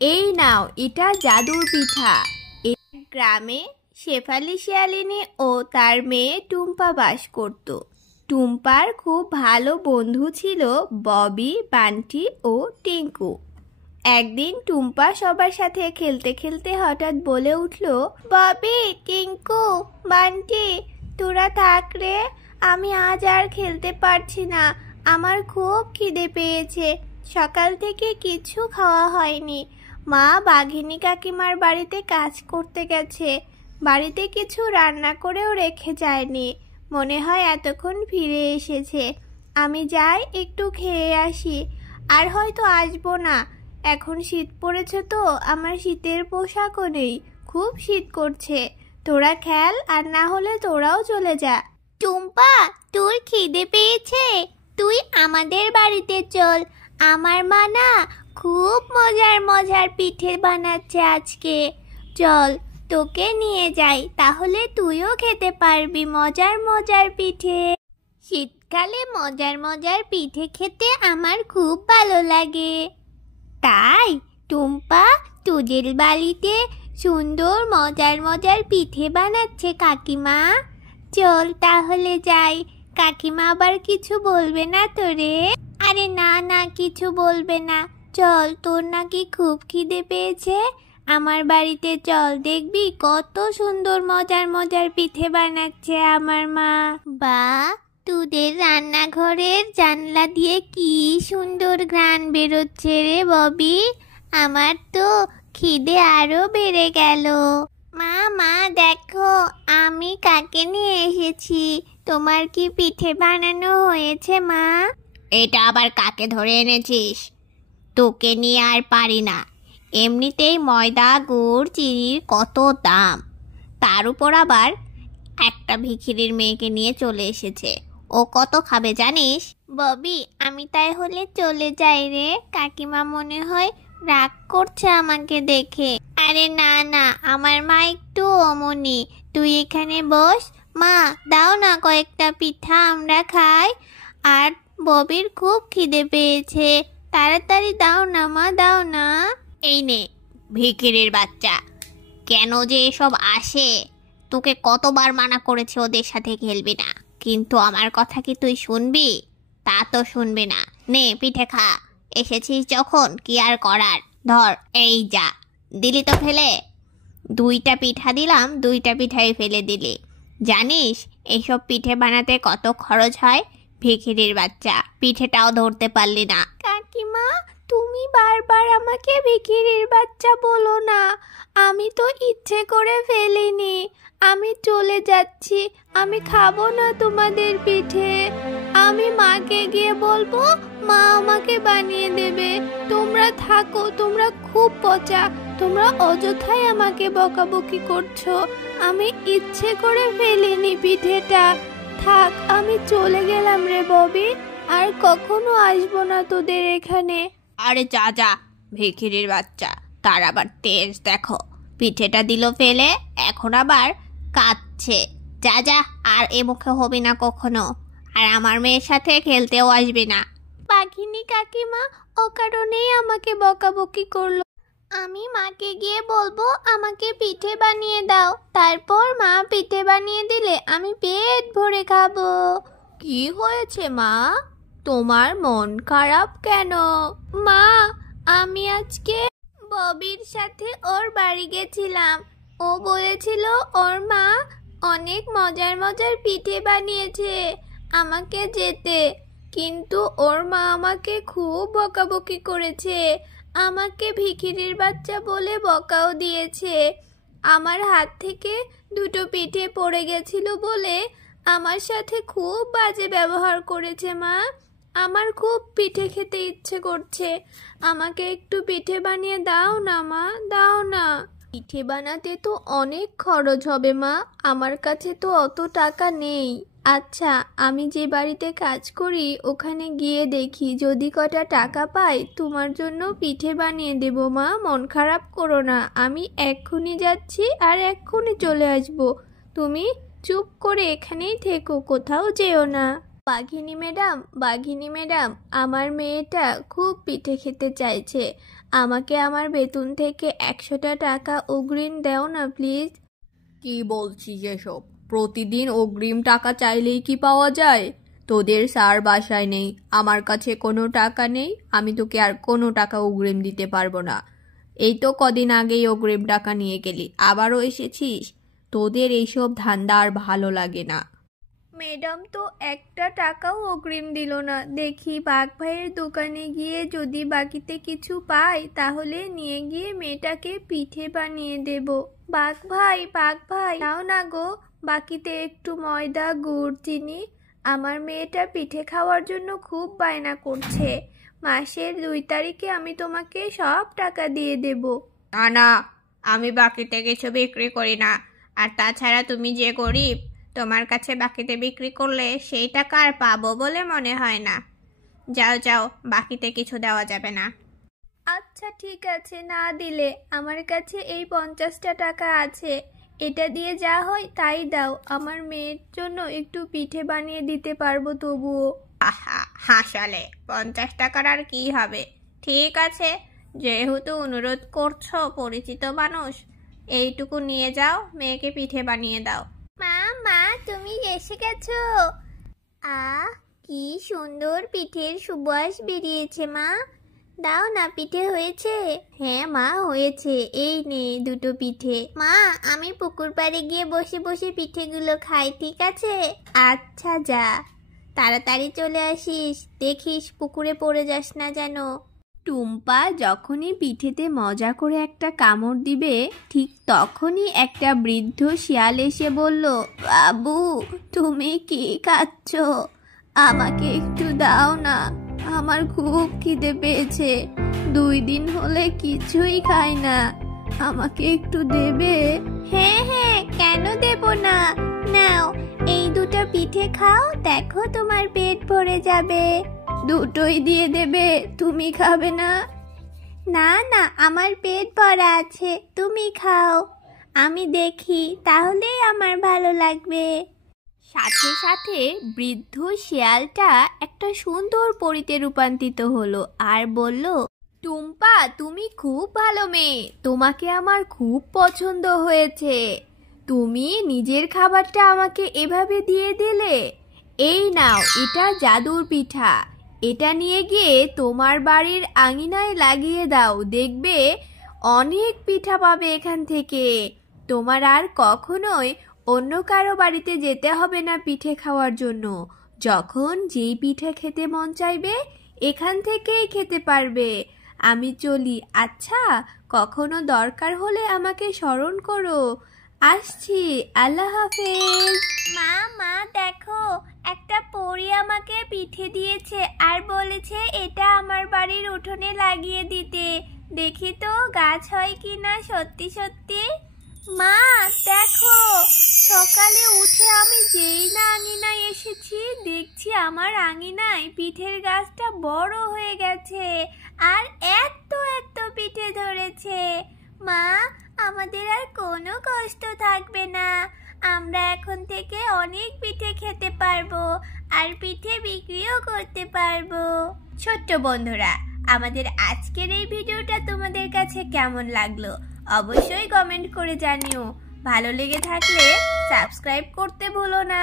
এই নাও, এটা জাদুর পিঠা। এক গ্রামে শেফালি শিয়ালিনী ও তার মেয়ে টুম্পা বাস করত। টুম্পার খুব ভালো বন্ধু ছিল ববি, বান্টি ও টিঙ্কু। একদিন টুম্পা সবার সাথে খেলতে খেলতে হঠাৎ বলে উঠল, ববি, টিঙ্কু, বান্টি, তোরা থাক রে, আমি আজ আর খেলতে পারছি না। আমার খুব খিদে পেয়েছে, সকাল থেকে কিছু খাওয়া হয়নি। মা বাঘিনী কাকিমার বাড়িতে কাজ করতে গেছে, বাড়িতে কিছু রান্না করেও রেখে যায়নি। মনে হয় এতক্ষণ ফিরে এসেছে। আমি যাই, একটু খেয়ে আসি, আর হয়তো আসবো না। এখন শীত পড়েছে তো, আমার শীতের পোশাকও নেই, খুব শীত করছে। তোরা খেল, আর না হলে তোরাও চলে যা। টুম্পা, তোর খিদে পেয়েছে? তুই আমাদের বাড়িতে চল। আমার মা না খুব মজার মজার পিঠে বানাচ্ছে আজকে। চল, তোকে নিয়ে যাই, তাহলে তুইও খেতে পারবি মজার মজার পিঠে। শীতকালে মজার মজার পিঠে খেতে আমার খুব ভালো লাগে। তাই টুম্পা, তোদের বাড়িতে সুন্দর মজার মজার পিঠে বানাচ্ছে কাকিমা। চল তাহলে যাই। কাকিমা আবার কিছু বলবে না তো রে? আরে না না, কিছু বলবে না। চল, তোর নাকি খুব খিদে পেয়েছে, আমার বাড়িতে চল, দেখবি কত সুন্দর মজার মজার পিঠে বানাচ্ছে আমার মা। বা, তোদের রান্নাঘরের জানলা দিয়ে কি সুন্দর ঘ্রাণ বেরোচ্ছে রে ববি। আমার তো খিদে আরো বেড়ে গেল। মা মা, দেখো আমি কাকে নিয়ে এসেছি। তোমার কি পিঠে বানানো হয়েছে মা? এটা আবার কাকে ধরে এনেছিস? তোকে নিয়ে আর পারি না। এমনিতেই ময়দা, গুড়, চিনির কত দাম, তার উপর আবার একটা ভিখিরির মেয়েকে নিয়ে চলে এসেছে। ও কত খাবে জানিস? ববি, আমি তাই হলে চলে যাই রে। কাকিমা মনে হয় রাগ করছে আমাকে দেখে। আরে না না, আমার মা একটু অমনি। তুই এখানে বস। মা, দাও না কয়েকটা পিঠা, আমরা খাই। আর ববির খুব খিদে পেয়েছে, তাড়াতাড়ি দাও না মা, দাও না। এই নে ভিখিরির বাচ্চা, কেন যে এসব আসে? তোকে কতবার মানা করেছে ওদের সাথে খেলবি না, কিন্তু আমার কথা কি তুই শুনবি? তা তো শুনবি না। নে পিঠে খা, এসেছিস যখন কি আর করার। ধর, এই যা, দিলি তো ফেলে। দুইটা পিঠা দিলাম, দুইটা পিঠাই ফেলে দিলি। জানিস এইসব পিঠে বানাতে কত খরচ হয়? ভিখিরির বাচ্চা, পিঠেটাও ধরতে পারলি না। কাকিমা, তুমি বারবার আমাকে ভিখিরির বাচ্চা বলো না। আমি তো ইচ্ছে করে ফেলিনি। আমি চলে যাচ্ছি, আমি খাবো না তোমাদের পিঠে। আমি মাকে গিয়ে বলবো, মা আমাকে বানিয়ে দেবে। তোমরা থাকো, তোমরা খুব পচা। তোমরা অযথাই আমাকে বকাবকি করছো। আমি ইচ্ছে করে ফেলিনি পিঠেটা। থাক, আমি চলে গেলাম রে ববি, আর কখনো আসবো না তোদের এখানে। আরে যা যা, ভিখিরির বাচ্চা, তার আবার তেজ দেখো। পিঠেটা দিল ফেলে, এখন আবার কাঁদছে। যা যা, আর এ মুখে হবি না কখনো, আর আমার মেয়ের সাথে খেলতেও আসবি না। বাঘিনী কাকিমা অকারণেই আমাকে বকাবকি করলো। আমি মাকে গিয়ে বলবো আমাকে পিঠে বানিয়ে দাও, তারপর মা পিঠে বানিয়ে দিলে আমি পেট ভরে খাবো। কি হয়েছে মা, তোমার মন খারাপ কেন? মা, আমি আজকে ববির সাথে ওর বাড়ি গেছিলাম। ও বলেছিল ওর মা অনেক মজার মজার পিঠে বানিয়েছে, আমাকে যেতে। কিন্তু ওর মা আমাকে খুব বকাবকি করেছে, আমাকে ভিখিরির বাচ্চা বলে বকাও দিয়েছে। আমার হাত থেকে দুটো পিঠে পড়ে গেছিল বলে আমার সাথে খুব বাজে ব্যবহার করেছে মা। আমার খুব পিঠে খেতে ইচ্ছে করছে, আমাকে একটু পিঠে বানিয়ে দাও না মা, দাও না। পিঠে বানাতে তো অনেক খরচ হবে মা, আমার কাছে তো অত টাকা নেই। আচ্ছা, আমি যে বাড়িতে কাজ করি ওখানে গিয়ে দেখি, যদি কটা টাকা পাই তোমার জন্য পিঠে বানিয়ে দেবো মা, মন খারাপ করো না। আমি এক্ষুনি যাচ্ছি আর এক্ষুনি চলে আসবো। তুমি চুপ করে এখানেই থেকো, কোথাও যেও না। বাঘিনী ম্যাডাম, বাঘিনী ম্যাডাম, আমার মেয়েটা খুব পিঠে খেতে চাইছে, আমাকে আমার বেতন থেকে 100টা টাকা অগ্রিম দাও না প্লিজ। কি বলছিস এসব? প্রতিদিন অগ্রিম টাকা চাইলেই কি পাওয়া যায়? তোদের স্যার বাসায় নেই, আমার কাছে কোনো টাকা নেই, আমি তোকে আর কোনো টাকা অগ্রিম দিতে পারবো না। এই তো কদিন আগেই অগ্রিম টাকা নিয়ে গেলি, আবারও এসেছিস। তোদের এইসব ধান্দা আর ভালো লাগে না। ম্যাডাম তো একটা টাকাও অগ্রিম দিল না। দেখি বাঘ ভাইয়ের দোকানে গিয়ে যদি বাকিতে কিছু পাই তাহলে নিয়ে গিয়ে মেয়েটাকে পিঠে বানিয়ে দেব। বাঘ ভাই দাও না গো, বাকিতে একটু ময়দা, গুড়, চিনি। আমার মেয়েটা পিঠে খাওয়ার জন্য খুব বায়না করছে। মাসের 2 তারিখে আমি তোমাকে সব টাকা দিয়ে দেব। না না, আমি বাকিতে কিছু বিক্রি করি না। আর তাছাড়া তুমি যে গরিব, তোমার কাছে বাকিতে বিক্রি করলে সেই টাকা আর পাবো বলে মনে হয় না। যাও যাও, বাকিতে কিছু দেওয়া যাবে না। আচ্ছা ঠিক আছে, না দিলে আমার কাছে এই 50টা টাকা আছে, এটা দিয়ে যা হয় তাই দাও। আমার মেয়ের জন্য একটু পিঠে বানিয়ে দিতে পারবো তবুও। আহা, হাসালে। 50 টাকার আর কি হবে? ঠিক আছে, যেহেতু অনুরোধ করছো, পরিচিত মানুষ, এইটুকু নিয়ে যাও, মেয়েকে পিঠে বানিয়ে দাও। মা তুমি এসে গেছো? কি সুন্দর পিঠের সুবাস বেরিয়েছে মা। দাও না, পিঠে হয়েছে? হ্যাঁ মা হয়েছে, এই নে 2টো পিঠে। মা আমি পুকুর পাড়ে গিয়ে বসে বসে পিঠেগুলো খাই, ঠিক আছে? আচ্ছা যা, তাড়াতাড়ি চলে আসিস, দেখিস পুকুরে পড়ে যাস না যেন। টুম্পা যখনই পিঠেতে মজা করে একটা কামড় দিবে, ঠিক তখনই একটা বৃদ্ধ শিয়াল এসে বলল, বাবু তুমি কি খাচ্ছ? আমাকে একটু দাও না, আমার খুব খিদে পেয়েছে। 2 দিন হলে কিছুই খাই না, আমাকে একটু দেবে? হ্যাঁ কেন দেব না, নাও এই 2টো পিঠে খাও, দেখো তোমার পেট ভরে যাবে। 2টোই দিয়ে দেবে, তুমি খাবে না? না না, আমার পেট ভরা আছে, তুমি খাও, আমি দেখি তাহলেই আমার ভালো লাগবে। সাথে সাথে বৃদ্ধ শিয়ালটা একটা সুন্দর পরীতে রূপান্তরিত হলো আর বলল, টুম্পা তুমি খুব ভালো মেয়ে, তোমাকে আমার খুব পছন্দ হয়েছে। তুমি নিজের খাবারটা আমাকে এভাবে দিয়ে দিলে। এই নাও, এটা জাদুর পিঠা, এটা নিয়ে গিয়ে তোমার বাড়ির আঙিনায় লাগিয়ে দাও, দেখবে অনেক পিঠা পাবে এখান থেকে। তোমার আর কখনোই অন্য কারো বাড়িতে যেতে হবে না পিঠে খাওয়ার জন্য। যখন যেই পিঠে খেতে মন চাইবে এখান থেকেই খেতে পারবে। আমি চলি, আচ্ছা? কখনো দরকার হলে আমাকে স্মরণ করো। আসছি, আল্লাহ হাফেজ। মা দেখো, একটা পরী আমাকে পিঠে দিয়েছে আর বলেছে এটা আমার বাড়ির উঠোনে লাগিয়ে দিতে। দেখি তো গাছ হয় কিনা সত্যি সত্যি। মা দেখো, সকালে উঠে আমি যেই না আঙিনায় এসেছি, দেখছি আমার আঙিনায় পিঠের গাছটা বড় হয়ে গেছে আর এত এত পিঠে ধরেছে। মা আমাদের আর কোনো কষ্ট থাকবে না, আমরা এখন থেকে অনেক পিঠে খেতে পারবো আর পিঠে বিক্রিও করতে পারবো। ছোট্ট বন্ধুরা, আমাদের আজকের এই ভিডিওটা তোমাদের কাছে কেমন লাগলো অবশ্যই কমেন্ট করে জানিও। ভালো লেগে থাকলে সাবস্ক্রাইব করতে ভুলো না।